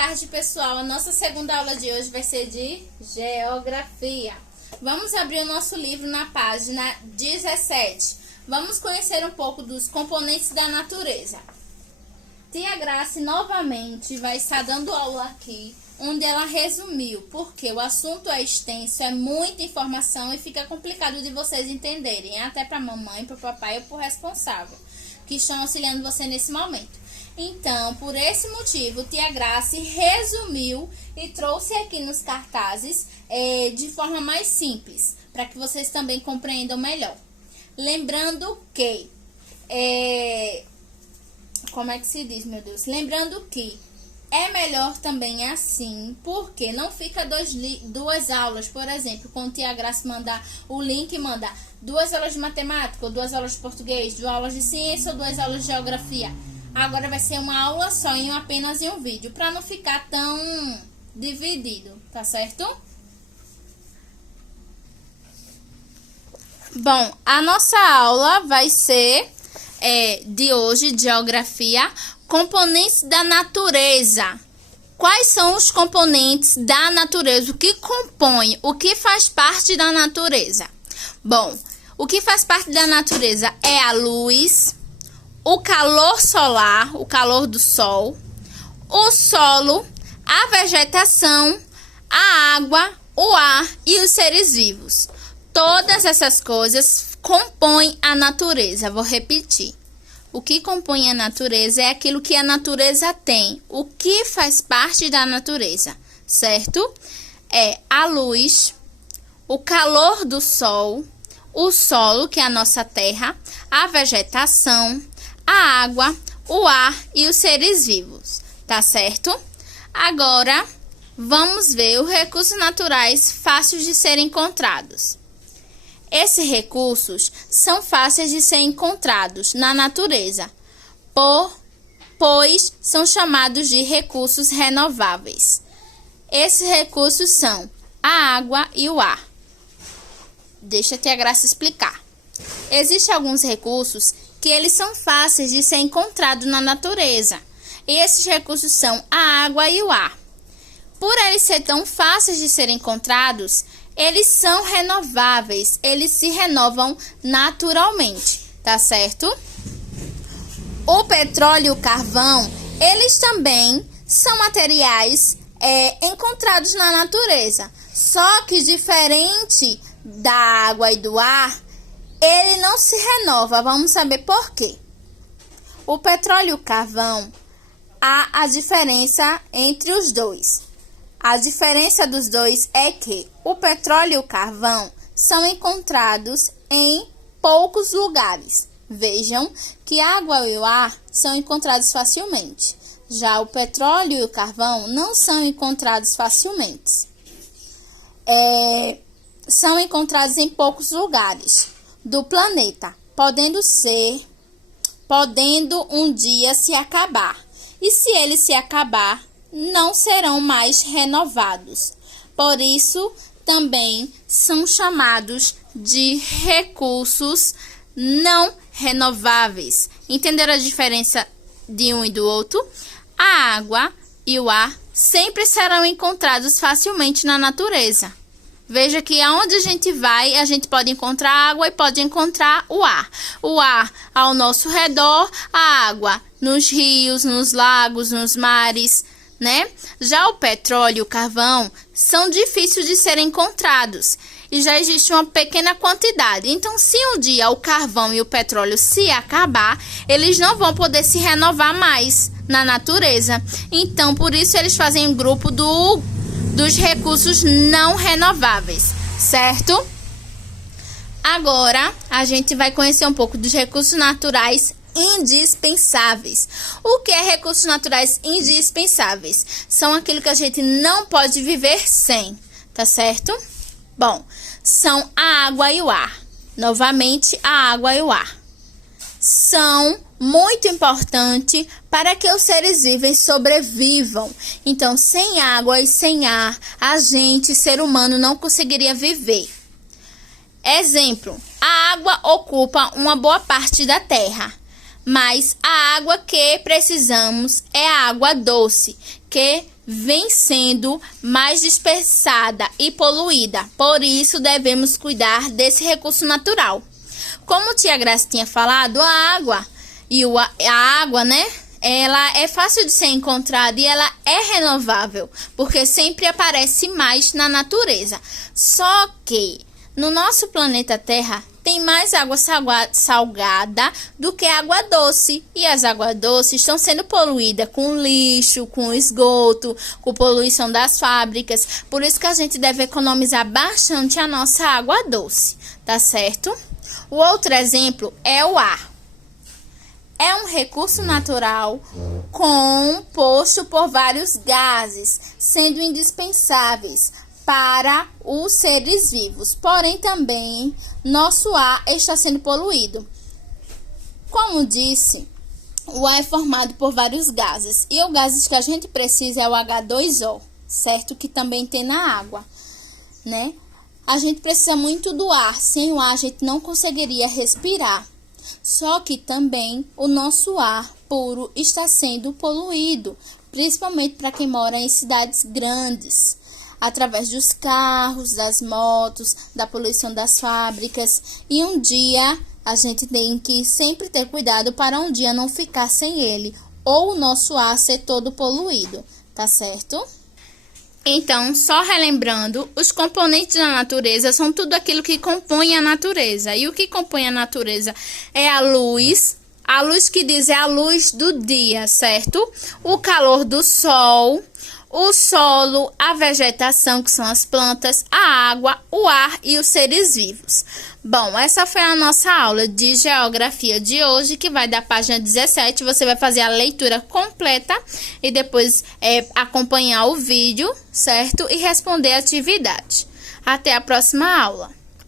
tarde, pessoal. A nossa segunda aula de hoje vai ser de Geografia. Vamos abrir o nosso livro na página 17. Vamos conhecer um pouco dos componentes da natureza. Tia Grace novamente vai estar dando aula aqui, onde ela resumiu, porque o assunto é extenso, é muita informação e fica complicado de vocês entenderem, até para a mamãe, para o papai ou para o responsável, que estão auxiliando você nesse momento. Então, por esse motivo, Tia Grace resumiu e trouxe aqui nos cartazes de forma mais simples, para que vocês também compreendam melhor. Lembrando que, como é que se diz, meu Deus? Lembrando que é melhor também assim, porque não fica duas aulas, por exemplo, quando Tia Grace mandar o link, manda 2 aulas de matemática, ou 2 aulas de português, 2 aulas de ciência ou 2 aulas de geografia. Agora vai ser uma aula só, apenas em um vídeo, para não ficar tão dividido, tá certo? Bom, a nossa aula vai ser de hoje, de geografia, componentes da natureza. Quais são os componentes da natureza? O que compõe? O que faz parte da natureza? Bom, o que faz parte da natureza é a luz, o calor solar, o calor do sol, o solo, a vegetação, a água, o ar e os seres vivos. Todas essas coisas compõem a natureza. Vou repetir. O que compõe a natureza é aquilo que a natureza tem. O que faz parte da natureza, certo? É a luz, o calor do sol, o solo, que é a nossa terra, a vegetação, a água, o ar e os seres vivos, tá certo? Agora, vamos ver os recursos naturais fáceis de serem encontrados. Esses recursos são fáceis de ser encontrados na natureza, pois são chamados de recursos renováveis. Esses recursos são a água e o ar. Deixa a Tia Grace explicar. Existem alguns recursos que eles são fáceis de ser encontrados na natureza. E esses recursos são a água e o ar. Por eles serem tão fáceis de serem encontrados, eles são renováveis, eles se renovam naturalmente, tá certo? O petróleo e o carvão, eles também são materiais encontrados na natureza. Só que diferente da água e do ar, ele não se renova. Vamos saber por quê. O petróleo e o carvão, há a diferença entre os dois. A diferença dos dois é que o petróleo e o carvão são encontrados em poucos lugares. Vejam que a água e o ar são encontrados facilmente. Já o petróleo e o carvão não são encontrados facilmente. São encontrados em poucos lugares do planeta, podendo um dia se acabar. E se ele se acabar, não serão mais renovados. Por isso, também são chamados de recursos não renováveis. Entenderam a diferença de um e do outro? A água e o ar sempre serão encontrados facilmente na natureza. Veja que aonde a gente vai, a gente pode encontrar água e pode encontrar o ar. O ar ao nosso redor, a água nos rios, nos lagos, nos mares, né? Já o petróleo e o carvão são difíceis de serem encontrados e já existe uma pequena quantidade. Então, se um dia o carvão e o petróleo se acabar, eles não vão poder se renovar mais na natureza. Então, por isso eles fazem um grupo dos recursos não renováveis, certo? Agora, a gente vai conhecer um pouco dos recursos naturais indispensáveis. O que é recursos naturais indispensáveis? São aquilo que a gente não pode viver sem, tá certo? Bom, são a água e o ar. Novamente, a água e o ar são muito importantes para que os seres vivos sobrevivam. Então, sem água e sem ar, a gente, ser humano, não conseguiria viver. Exemplo, a água ocupa uma boa parte da terra, mas a água que precisamos é a água doce, que vem sendo mais dispersada e poluída. Por isso, devemos cuidar desse recurso natural. Como tia Graça tinha falado, a água, né? Ela é fácil de ser encontrada e ela é renovável, porque sempre aparece mais na natureza. Só que no nosso planeta Terra tem mais água salgada do que água doce. E as águas doces estão sendo poluídas com lixo, com esgoto, com poluição das fábricas. Por isso que a gente deve economizar bastante a nossa água doce, tá certo? O outro exemplo é o ar. É um recurso natural composto por vários gases, sendo indispensáveis para os seres vivos. Porém, também, nosso ar está sendo poluído. Como disse, o ar é formado por vários gases. E o gases que a gente precisa é o H2O, certo? Que também tem na água, né? A gente precisa muito do ar. Sem o ar, a gente não conseguiria respirar. Só que também o nosso ar puro está sendo poluído, principalmente para quem mora em cidades grandes, através dos carros, das motos, da poluição das fábricas. E um dia a gente tem que sempre ter cuidado para um dia não ficar sem ele, ou o nosso ar ser todo poluído, tá certo? Então, só relembrando, os componentes da natureza são tudo aquilo que compõe a natureza. E o que compõe a natureza é a luz que diz é a luz do dia, certo? O calor do sol, o solo, a vegetação, que são as plantas, a água, o ar e os seres vivos. Bom, essa foi a nossa aula de geografia de hoje, que vai da página 17. Você vai fazer a leitura completa e depois acompanhar o vídeo, certo? E responder a atividade. Até a próxima aula.